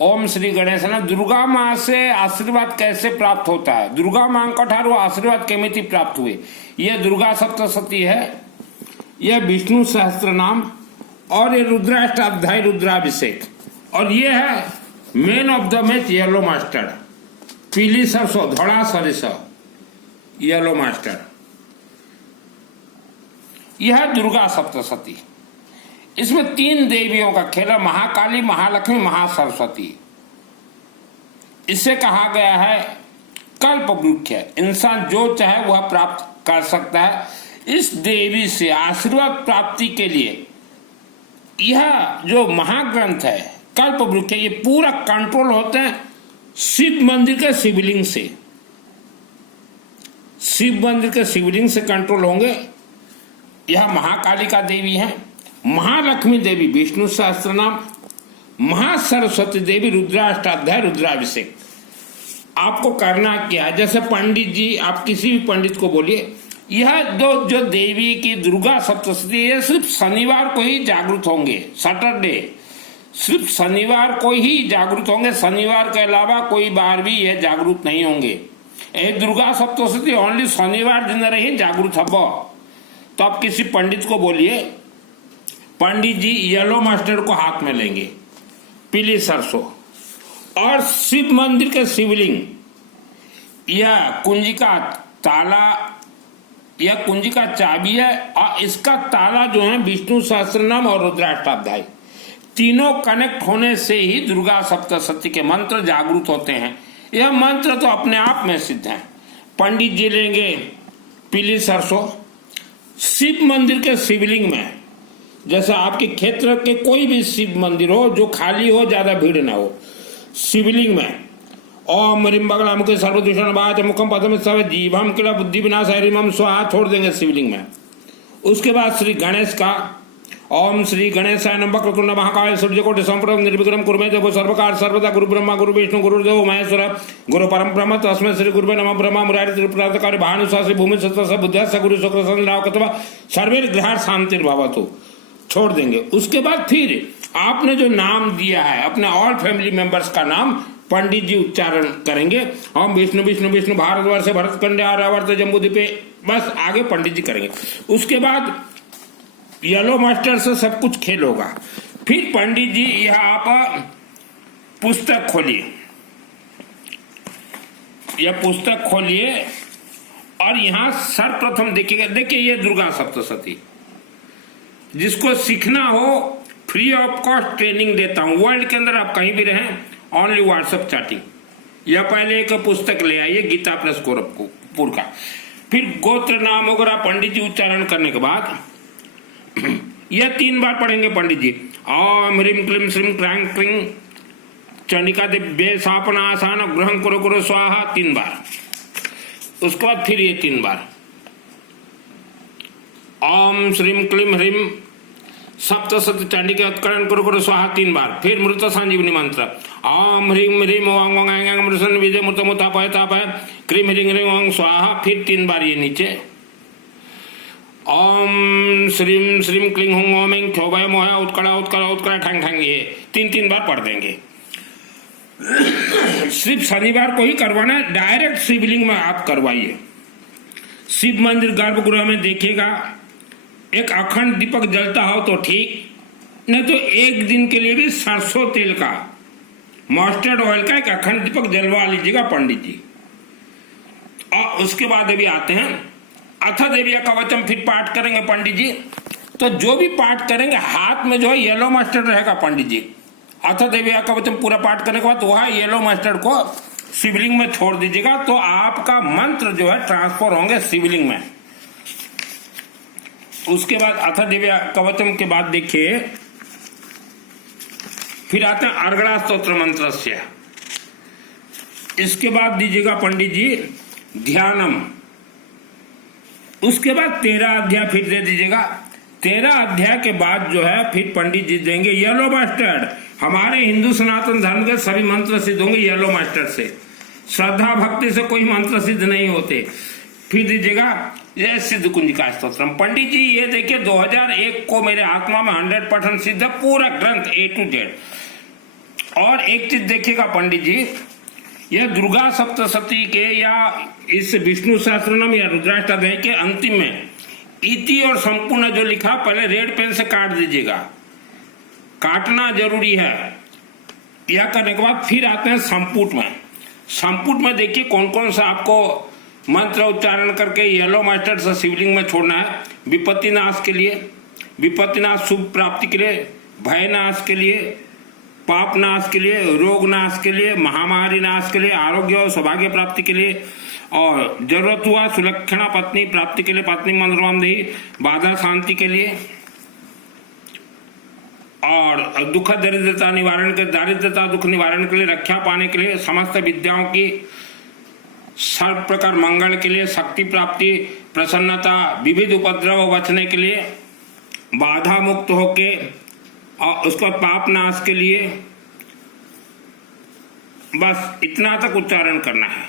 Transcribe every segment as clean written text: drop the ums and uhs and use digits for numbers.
ओम श्री गणेश ना दुर्गा माँ से आशीर्वाद कैसे प्राप्त होता है, दुर्गा माँ का ठारो आशीर्वाद केमिति प्राप्त हुए। यह दुर्गा सप्तशती है, यह विष्णु सहस्त्र नाम और ये रुद्राष्टाध्याय रुद्राभिषेक। और ये है main of the match yellow mastered, पीली सरसों धड़ा सरिस येलो मास्टर्ड। यह दुर्गा सप्तशती। इसमें 3 देवियों का खेल है, महाकाली, महालक्ष्मी, महासरस्वती। इसे कहा गया है कल्प वृक्ष। इंसान जो चाहे वह प्राप्त कर सकता है। इस देवी से आशीर्वाद प्राप्ति के लिए यह जो महाग्रंथ है कल्प वृक्ष, ये पूरा कंट्रोल होते हैं शिव मंदिर के शिवलिंग से। शिव मंदिर के शिवलिंग से कंट्रोल होंगे। यह महाकालिका देवी है, महालक्ष्मी देवी विष्णु सहस्त्र नाम, महासरस्वती देवी रुद्राष्टाध्याय रुद्राभिषेक। आपको करना क्या है, जैसे पंडित जी, आप किसी भी पंडित को बोलिए, यह दो जो देवी की दुर्गा सप्तशती है सिर्फ शनिवार को ही जागृत होंगे। सैटरडे सिर्फ शनिवार को ही जागृत होंगे, शनिवार के अलावा कोई बार भी यह जागृत नहीं होंगे। ये दुर्गा सप्तशती ओनली शनिवार दिन रही जागृत हब। तो आप किसी पंडित को बोलिए, पंडित जी येलो मस्टर्ड को हाथ में लेंगे, पीली सरसों, और शिव मंदिर के शिवलिंग, यह कुंजी का ताला, यह कुंजी का चाबी है और इसका ताला जो है विष्णु सहस्त्रनाम और रुद्राष्टाध्याय, तीनों कनेक्ट होने से ही दुर्गा सप्तशती के मंत्र जागृत होते हैं। यह मंत्र तो अपने आप में सिद्ध है। पंडित जी लेंगे पीली सरसों, शिव मंदिर के शिवलिंग में, जैसे आपके क्षेत्र के कोई भी शिव मंदिर हो जो खाली हो, ज्यादा भीड़ ना हो, शिवलिंग में ओम ह्रीम बगला मुखे सर्वदूषण बाच मुखम पदम सब जीवम किला बुद्धि विनाश हरिमम स्वाहा छोड़ देंगे शिवलिंग में। उसके बाद श्री गणेश का ओम श्री गणेशाय नमः वक्रतुंड महाकाय सूर्यकोटि समप्रभ निर्विघ्नं कुरु मे देव सर्वकार सर्वदा गुरु ब्रह्मा गुरु विष्णु गुरुदेव महेश्वर गुरु परम ब्रह्म तस्मै श्री गुरुवे नमः। ब्रह्मा मुरारी त्रिपुरांतकारी भानुशासी भूमि सत्तस बुद्धस्य गुरु शुक्र संराव कतवा सर्वे ग्रहार शांतिर्भवतु छोड़ देंगे। उसके बाद फिर आपने जो नाम दिया है अपने ऑल फैमिली मेंबर्स का नाम पंडित जी उच्चारण करेंगे। हम विष्णु विष्णु विष्णु भारतवर्ष भरतखंड आर्यावर्त जम्बूद्वीपे, बस आगे पंडित जी करेंगे। उसके बाद येलो मास्टर से सब कुछ खेल होगा। फिर पंडित जी यहाँ आप पुस्तक खोलिए, यह पुस्तक खोलिए और यहाँ सर्वप्रथम देखिएगा, देखिए ये दुर्गा सप्तशती। जिसको सीखना हो फ्री ऑफ कॉस्ट ट्रेनिंग देता हूं वर्ल्ड के अंदर, आप कहीं भी रहें, ओनली व्हाट्सएप चैटिंग। यह पहले एक पुस्तक ले आइए गीता प्लस गोरखपुर का। फिर गोत्र नाम वगैरह पंडित जी उच्चारण करने के बाद यह 3 बार पढ़ेंगे पंडित जी। ओम ह्रीम क्लीम श्रीम क्रांग क्लिंग चंडिका दिव्य स्थापना आसान ग्रहण करो करो स्वाहा 3 बार। उसके बाद फिर ये 3 बार ओम श्रीम क्लीम ह्रीम सप्तशती चंडिका उत्करण करो करो स्वाहा 3 बार। फिर मृत संजीवनी मंत्र ओम ह्रीम ह्रीम ओंग ओंग ऐंग ऐंग मृसन विजय मृत मुतापय तापय क्रीम ह्रीम ह्रीम ओंग स्वाहा। फिर 3 बार ये नीचे ओम श्रीम श्रीम क्लिंग हुंग ओम ऐंग क्षोभय मोह उत्कड़ा उत्कड़ा उत्कड़ा ठंग ठंग, ये 3 बार पढ़ देंगे। सिर्फ शनिवार को ही करवाना है, डायरेक्ट शिवलिंग में आप करवाइए। शिव मंदिर गर्भगृह में देखिएगा एक अखंड दीपक जलता हो तो ठीक, नहीं तो एक दिन के लिए भी सरसों तेल का मस्टर्ड ऑयल का एक अखंड दीपक जलवा लीजिएगा पंडित जी। और उसके बाद अभी आते हैं अथ देवी कवचम, फिर पाठ करेंगे पंडित जी। तो जो भी पाठ करेंगे हाथ में जो है येलो मस्टर्ड रहेगा पंडित जी। अथ देवी कवचम पूरा पाठ करने के बाद वह येलो मस्टर्ड को शिवलिंग में छोड़ दीजिएगा, तो आपका मंत्र जो है ट्रांसफर होंगे शिवलिंग में। उसके बाद अथ देवी कवचम के बाद देखिए फिर आते हैं अर्गड़ा स्तोत्र मंत्र से। इसके बाद दीजिएगा पंडित जी ध्यानम। उसके बाद 13 अध्याय फिर दे दीजिएगा। 13 अध्याय के बाद जो है फिर पंडित जी देंगे येलो मास्टर्ड। हमारे हिंदू सनातन धर्म के सभी मंत्र सिद्ध होंगे येलो मास्टर्ड से। श्रद्धा भक्ति से कोई मंत्र सिद्ध नहीं होते। फिर दीजिएगा यह सिद्ध कुंजिका स्तोत्रम। पंडित जी ये देखिए 2001 को मेरे आत्मा में 100% सिद्ध पूरा ग्रंथ A to Z। और एक चीज देखिएगा पंडित जी, यह दुर्गा सप्तशती के या इस विष्णु सहस्त्रनाम या रुद्राष्टाध्याय के अंतिम में इति और संपूर्ण जो लिखा पहले रेड पेन से काट दीजिएगा, काटना जरूरी है। यह करने के बाद फिर आते हैं संपुट में। संपुट में देखिए कौन कौन सा आपको मंत्र उच्चारण करके येलो मस्टर्ड से शिवलिंग में छोड़ना है। विपत्ति नाश के लिए, विपत्ति नाश शुभ प्राप्ति के लिए, भय नाश के लिए, पाप नाश के लिए, रोग नाश के लिए, महामारी नाश के लिए, आरोग्य और सौभाग्य प्राप्ति के लिए, और जरूरत हुआ सुलक्षणा पत्नी प्राप्ति के लिए, पत्नी मनोरम देही बाधा शांति के लिए, और दुख दरिद्रता निवारण के, दारिद्रता दुख निवारण के लिए, रक्षा पाने के लिए, समस्त विद्याओं की सर्व प्रकार मंगल के लिए, शक्ति प्राप्ति, प्रसन्नता, विविध उपद्रव बचने के लिए, बाधा मुक्त होके, और उसका पाप नाश के लिए, बस इतना तक उच्चारण करना है।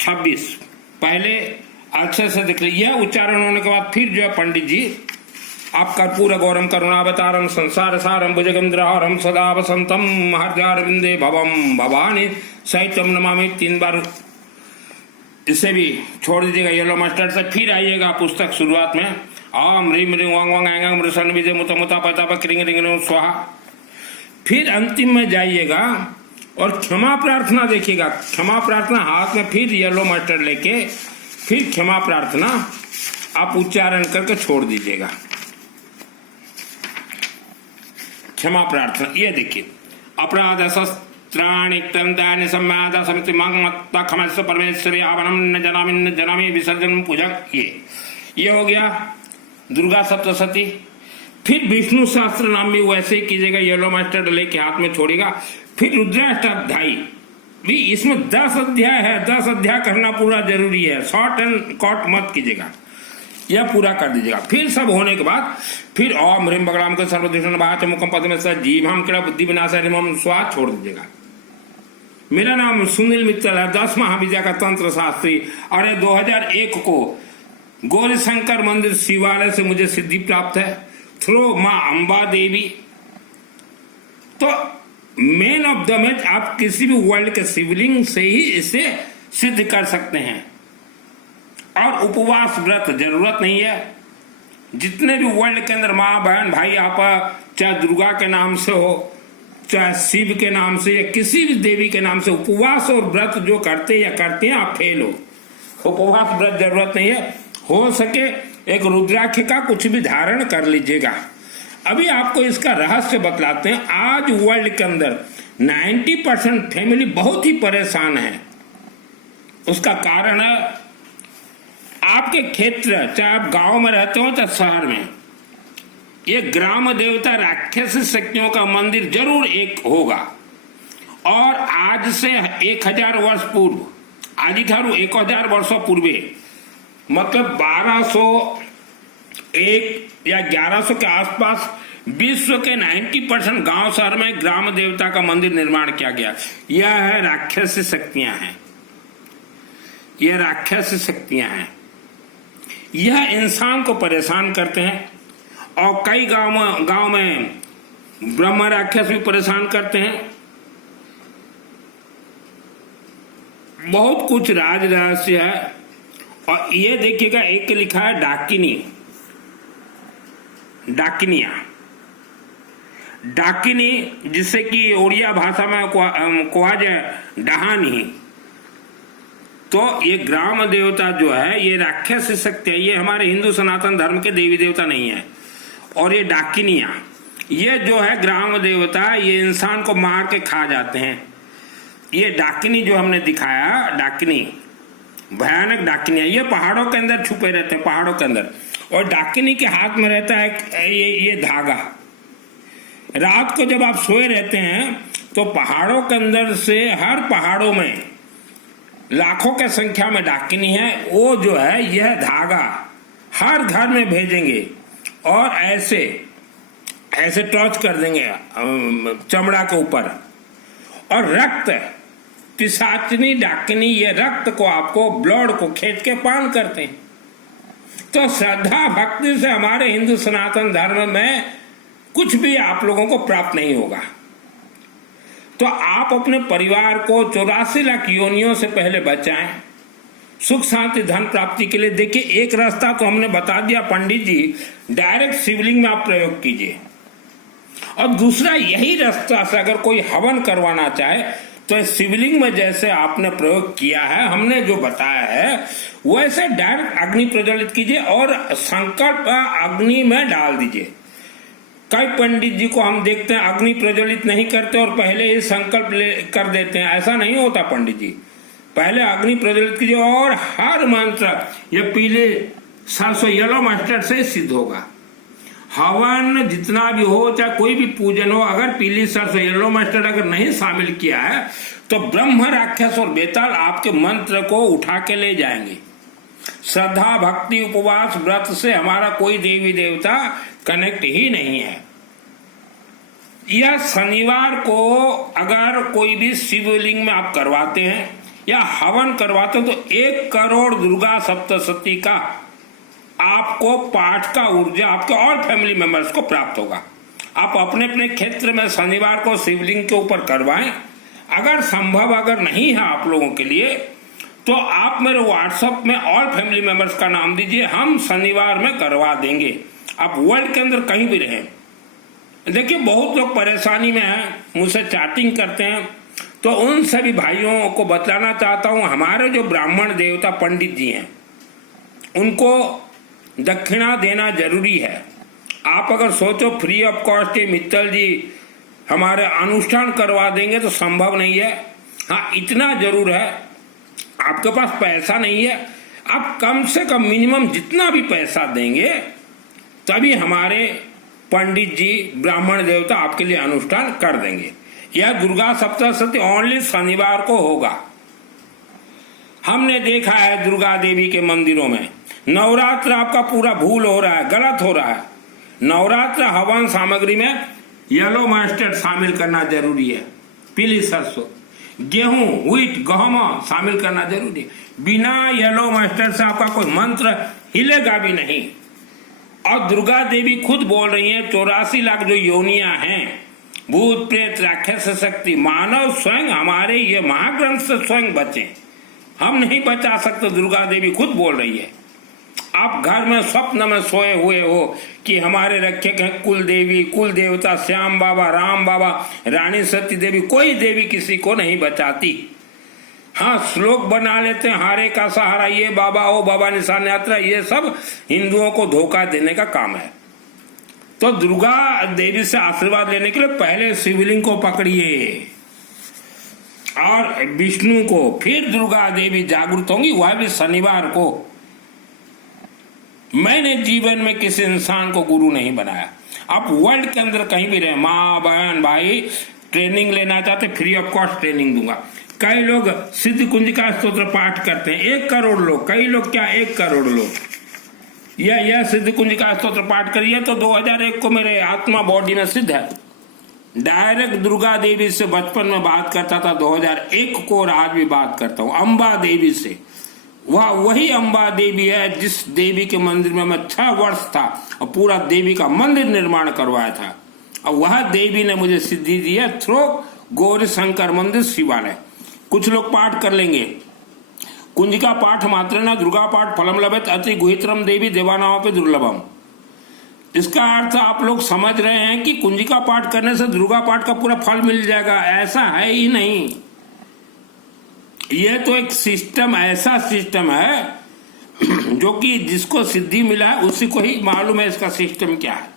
26 पहले अच्छे से देख लीजिए। यह उच्चारण होने के बाद फिर जो है पंडित जी आप कर्पूर गौरम करुणावतारम संसार सारम भुजगेंद्रहारम सदा वसंतम हृदयारविंदे भवम भवानी सहितम नमामि 3 बार इसे भी छोड़ दीजिएगा येलो मस्टर्ड से। फिर आइएगा पुस्तक शुरुआत में आम ह्रीम ह्रीम वांग वांग आंग मृषण विजय मुता मुता पता क्रिंग रिंग स्वाहा। फिर अंतिम में जाइएगा और क्षमा प्रार्थना देखिएगा। क्षमा प्रार्थना हाथ में फिर येलो मस्टर्ड लेके फिर क्षमा प्रार्थना आप उच्चारण करके छोड़ दीजिएगा। क्षमा प्रार्थना ये देखिए, अपराध शस्त्राणि तंतानि सम्मादा समिति मत्ता खमस्व परमेश्वरी आवनम न जनामि विसर्जन पूजा। ये हो गया दुर्गा सप्तशती। फिर विष्णु सहस्त्र नाम भी वैसे ही कीजिएगा, येलो मस्टर्ड लेके हाथ में छोड़ेगा। फिर रुद्राष्टाध्यायी भी, इसमें 10 अध्याय है, 10 अध्याय करना पूरा जरूरी है, शॉर्ट एंड कॉट मत कीजिएगा, यह पूरा कर दीजिएगा। फिर सब होने के बाद फिर ओम ह्रीम बगड़ाम के सर्वदूषण बाच मुखम पद में जीवाम क्रीड़ा बुद्धि विनाश रिमम स्वाहा छोड़ दीजिएगा। मेरा नाम सुनील मित्तल है, 10 महाविद्या का तंत्र शास्त्री। और 2001 को गौरीशंकर मंदिर शिवालय से मुझे सिद्धि प्राप्त है थ्रू माँ अंबा देवी। तो मेन ऑफ द मैच आप किसी भी वर्ल्ड के शिवलिंग से ही इसे सिद्ध कर सकते हैं। और उपवास व्रत जरूरत नहीं है। जितने भी वर्ल्ड के अंदर माँ बहन भाई आप चाहे दुर्गा के नाम से हो, चाहे शिव के नाम से या किसी भी देवी के नाम से उपवास और व्रत जो करते हैं आप फेल हो। उपवास व्रत जरूरत नहीं है। हो सके एक रुद्राक्ष का कुछ भी धारण कर लीजिएगा। अभी आपको इसका रहस्य बतलाते हैं। आज वर्ल्ड के अंदर 90% फैमिली बहुत ही परेशान है। उसका कारण है आपके क्षेत्र, चाहे आप गांव में रहते हो चाहे शहर में, ये ग्राम देवता राक्षसी शक्तियों का मंदिर जरूर एक होगा। और आज से 1000 वर्ष पूर्व, आज ठारू 1000 वर्षों पूर्वे, मतलब 1201 या 1100 के आसपास विश्व के 90% गांव शहर में ग्राम देवता का मंदिर निर्माण किया गया। यह है राक्षसी शक्तियां हैं, यह राक्षसी शक्तियां हैं। यह इंसान को परेशान करते हैं। और कई गांव में ब्रह्म राक्षस भी परेशान करते हैं। बहुत कुछ राज रहस्य है। और ये देखिएगा, एक लिखा है डाकिनी, डाकिनिया, डाकिनी जिसे कि ओडिया भाषा में कहा जाए डहानी। तो ये ग्राम देवता जो है ये राक्षस शक्ति है। ये हमारे हिंदू सनातन धर्म के देवी देवता नहीं है। और ये डाकिनिया, ये जो है ग्राम देवता, ये इंसान को मार के खा जाते हैं। ये डाकिनी जो हमने दिखाया, डाकिनी भयानक डाकिनी है। ये पहाड़ों के अंदर छुपे रहते हैं, पहाड़ों के अंदर। और डाकिनी के हाथ में रहता है ये धागा। रात को जब आप सोए रहते हैं तो पहाड़ों के अंदर से, हर पहाड़ों में लाखों के संख्या में डाकिनी है। वो जो है यह धागा हर घर में भेजेंगे और ऐसे ऐसे टॉर्च कर देंगे चमड़ा के ऊपर। और रक्त, पिशाचनी डाकिनी ये रक्त को, आपको ब्लड को खींच के पान करते हैं। तो श्रद्धा भक्ति से हमारे हिंदू सनातन धर्म में कुछ भी आप लोगों को प्राप्त नहीं होगा। तो आप अपने परिवार को 84 लाख योनियों से पहले बचाएं, सुख शांति धन प्राप्ति के लिए। देखिए, एक रास्ता तो हमने बता दिया पंडित जी, डायरेक्ट शिवलिंग में आप प्रयोग कीजिए। और दूसरा यही रास्ता से अगर कोई हवन करवाना चाहे तो शिवलिंग में जैसे आपने प्रयोग किया है, हमने जो बताया है वैसे डायरेक्ट अग्नि प्रज्वलित कीजिए और संकल्प अग्नि में डाल दीजिए। कई पंडित जी को हम देखते हैं अग्नि प्रज्वलित नहीं करते और पहले ही संकल्प कर देते हैं। ऐसा नहीं होता पंडित जी, पहले अग्नि प्रज्वलित कीजिए और हर मंत्र ये पीले सरसों येलो मस्टर्ड से सिद्ध होगा। हवन जितना भी हो, चाहे कोई भी पूजन हो, अगर पीली सरसों येलो मस्टर्ड अगर नहीं शामिल किया है तो ब्रह्म राक्षस और बेताल आपके मंत्र को उठा के ले जाएंगे। श्रद्धा भक्ति उपवास व्रत से हमारा कोई देवी देवता कनेक्ट ही नहीं है। यह शनिवार को अगर कोई भी शिवलिंग में आप करवाते हैं या हवन करवाते हो तो 1 करोड़ दुर्गा सप्तशती का आपको पाठ का ऊर्जा आपके और फैमिली मेंबर्स को प्राप्त होगा। आप अपने अपने क्षेत्र में शनिवार को शिवलिंग के ऊपर करवाएं। अगर संभव अगर नहीं है आप लोगों के लिए तो आप मेरे व्हाट्सएप में ऑल फैमिली मेंबर्स का नाम दीजिए, हम शनिवार में करवा देंगे। आप वर्ल्ड के अंदर कहीं भी रहें। देखिए, बहुत लोग परेशानी में हैं, मुझसे चैटिंग करते हैं, तो उन सभी भाइयों को बतलाना चाहता हूं, हमारे जो ब्राह्मण देवता पंडित जी हैं उनको दक्षिणा देना जरूरी है। आप अगर सोचो फ्री ऑफ कॉस्ट ये मित्तल जी हमारे अनुष्ठान करवा देंगे तो संभव नहीं है। हाँ, इतना जरूर है, आपके पास पैसा नहीं है, आप कम से कम मिनिमम जितना भी पैसा देंगे तभी हमारे पंडित जी ब्राह्मण देवता आपके लिए अनुष्ठान कर देंगे। यह दुर्गा सप्तशती ओनली शनिवार को होगा। हमने देखा है दुर्गा देवी के मंदिरों में नवरात्र आपका पूरा भूल हो रहा है, गलत हो रहा है। नवरात्र हवन सामग्री में येलो मस्टर्ड शामिल करना जरूरी है, पीली सरसों, गेहूं व्हीट गहूं शामिल करना जरूरी है। बिना येलो मस्टर्ड से आपका कोई मंत्र हिलेगा भी नहीं। और दुर्गा देवी खुद बोल रही है 84 लाख जो योनियां हैं, भूत प्रेत राक्षस शक्ति, मानव स्वयं हमारे ये महाग्रंथ से स्वयं बचे, हम नहीं बचा सकते। दुर्गा देवी खुद बोल रही है। आप घर में स्वप्न में सोए हुए हो कि हमारे रखे हैं कुल देवी, कुल देवता श्याम बाबा, राम बाबा, रानी सती देवी, कोई देवी किसी को नहीं बचाती। हाँ, श्लोक बना लेते हैं, हारे का सहारा ये बाबा, ओ बाबा निशान यात्रा, ये सब हिंदुओं को धोखा देने का काम है। तो दुर्गा देवी से आशीर्वाद लेने के लिए पहले शिवलिंग को पकड़िए और विष्णु को, फिर दुर्गा देवी जागृत होंगी, वह भी शनिवार को। मैंने जीवन में किसी इंसान को गुरु नहीं बनाया। आप वर्ल्ड के अंदर कहीं भी रहे, माँ बहन भाई, ट्रेनिंग लेना चाहते फ्री ऑफ कॉस्ट ट्रेनिंग दूंगा। कई लोग सिद्ध कुंजिका स्तोत्र पाठ करते हैं, 1 करोड़ लोग, कई लोग क्या 1 करोड़ लोग यह सिद्ध कुंजिका स्तोत्र पाठ करिए तो 2001 को मेरे आत्मा बॉडी में सिद्ध है। डायरेक्ट दुर्गा देवी से बचपन में बात करता था 2001 को और आज भी बात करता हूँ अम्बा देवी से। वही अम्बा देवी है जिस देवी के मंदिर में मैं 6 वर्ष था और पूरा देवी का मंदिर निर्माण करवाया था। और वह देवी ने मुझे सिद्धि दी है थ्रू गौरी शंकर मंदिर शिवालय। कुछ लोग पाठ कर लेंगे, कुंजिका पाठ मात्र न दुर्गा पाठ फलम लभेत अति गुहित्रम देवी देवानाओं पे दुर्लभम। इसका अर्थ आप लोग समझ रहे हैं कि कुंजिका पाठ करने से दुर्गा पाठ का पूरा फल मिल जाएगा, ऐसा है ही नहीं। यह तो एक सिस्टम, ऐसा सिस्टम है जो कि जिसको सिद्धि मिला है उसी को ही मालूम है इसका सिस्टम क्या है।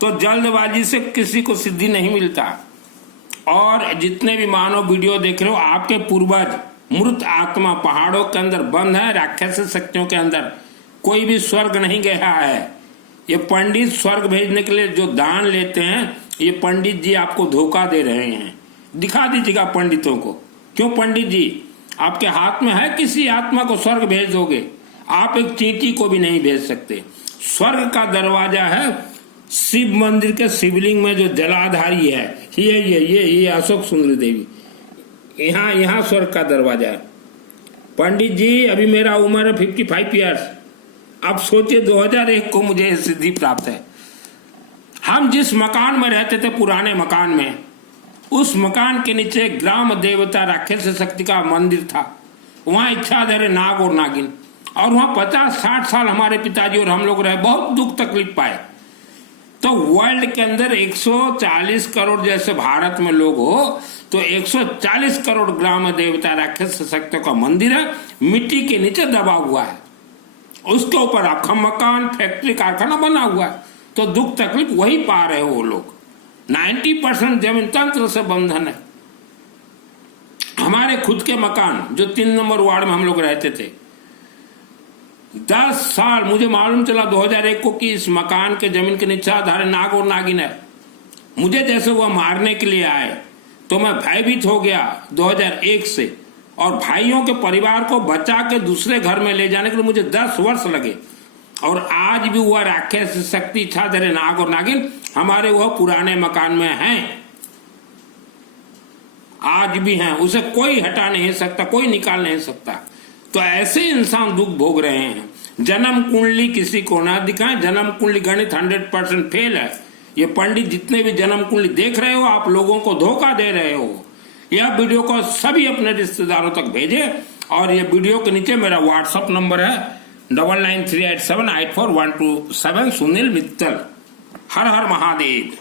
तो जल्दबाजी से किसी को सिद्धि नहीं मिलता। और जितने भी मानव वीडियो देख रहे हो, आपके पूर्वज मृत आत्मा पहाड़ों के अंदर बंद है, राक्षस शक्तियों के अंदर, कोई भी स्वर्ग नहीं गया है। ये पंडित स्वर्ग भेजने के लिए जो दान लेते हैं, ये पंडित जी आपको धोखा दे रहे हैं। दिखा दीजिएगा पंडितों को। क्यों पंडित जी, आपके हाथ में है किसी आत्मा को स्वर्ग भेज दोगे? आप एक चींटी को भी नहीं भेज सकते। स्वर्ग का दरवाजा है शिव मंदिर के शिवलिंग में जो जलाधारी है, ये अशोक सुंदरी देवी, यहाँ स्वर्ग का दरवाजा है। पंडित जी, अभी मेरा उम्र है 55 ईयर्स। आप सोचिए 2001 को मुझे सिद्धि प्राप्त है। हम जिस मकान में रहते थे, पुराने मकान में, उस मकान के नीचे ग्राम देवता राक्षस शक्ति का मंदिर था। वहाँ इच्छाधारी नाग और नागिन, और वहाँ 50-60 साल हमारे पिताजी और हम लोग रहे, बहुत दुख तकलीफ पाए। तो वर्ल्ड के अंदर 140 करोड़ जैसे भारत में लोग हो, तो 140 करोड़ ग्राम देवता राक्षस शक्ति का मंदिर है, मिट्टी के नीचे दबा हुआ है। उसके ऊपर आपका मकान, फैक्ट्री, कारखाना बना हुआ है। तो दुख तकलीफ वही पा रहे हो वो लोग। 90% जमीन तंत्र से बंधन है। हमारे खुद के मकान जो 3 नंबर वार्ड में हम लोग रहते थे, 10 साल मुझे मालूम चला 2001 को कि इस मकान के जमीन के नीचे आधार नाग और नागिन है। मुझे जैसे वह मारने के लिए आए तो मैं भयभीत हो गया 2001 से, और भाइयों के परिवार को बचा के दूसरे घर में ले जाने के लिए मुझे 10 वर्ष लगे। और आज भी वह राक्षस शक्ति इच्छाधारी नाग और नागिन हमारे वह पुराने मकान में हैं, आज भी हैं। उसे कोई हटा नहीं सकता, कोई निकाल नहीं सकता। तो ऐसे इंसान दुख भोग रहे हैं। जन्म कुंडली किसी को ना दिखाएं। जन्म कुंडली गणित 100% फेल है। ये पंडित जितने भी जन्म कुंडली देख रहे हो, आप लोगों को धोखा दे रहे हो। यह वीडियो को सभी अपने रिश्तेदारों तक भेजें, और यह वीडियो के नीचे मेरा व्हाट्सएप नंबर है 9938784127 सुनील मित्तल। हर हर महादेव।